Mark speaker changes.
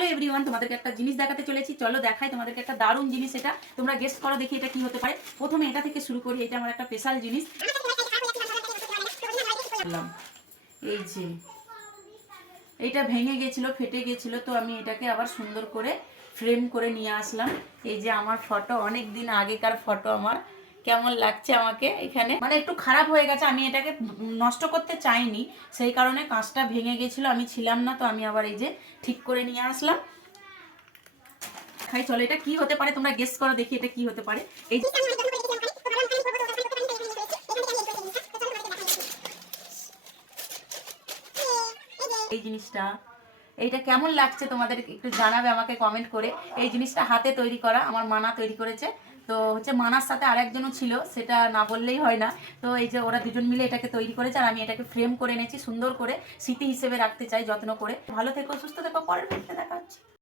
Speaker 1: Hello everyone তোমাদেরকে একটা জিনিস দেখাতে চলেছি। চলো দেখাই, তোমাদেরকে একটা দারুণ জিনিস এটা। তোমরা গেস্ট করো, দেখি এটা কি হতে পারে। প্রথমে এটা থেকে শুরু করি, এটা আমার একটা স্পেশাল জিনিস। এই যে এইটা ভেঙে গেছিল, ফেটে গেছিল, তো আমি এটাকে আবার সুন্দর করে ফ্রেম করে নিয়ে আসলাম। এই যে আমার ফটো অনেক দিন আগেকার ফটো আমার। কেমন লাগছে আমাকে এখানে? মানে একটু খারাপ হয়ে গেছে, আমি এটাকে নষ্ট করতে চাইনি। সেই কারণে কাঁচটা ভেঙে গেছিল, আমি ছিলাম না, তো আমি আবার এই যে ঠিক করে নিয়ে আসলাম। খাই চলো, এটা কি হতে পারে? তোমরা গেস করো, দেখি এটা কি হতে পারে। এই এই জিনিসটা, এইটা কেমন লাগছে তোমাদের একটু জানাবে আমাকে কমেন্ট করে। এই জিনিসটা হাতে তৈরি করা, আমার মানা তৈরি করেছে। তো হচ্ছে মানার সাথে আরেকজনও ছিল, সেটা না বললেই হয় না। তো এই যে ওরা দুজন মিলে এটাকে তৈরি করেছে আর আমি এটাকে ফ্রেম করে এনেছি সুন্দর করে, স্মৃতি হিসেবে রাখতে চাই, যত্ন করে। ভালো থেকো, সুস্থ থেকো, পরের ভিডিওতে দেখা হচ্ছে।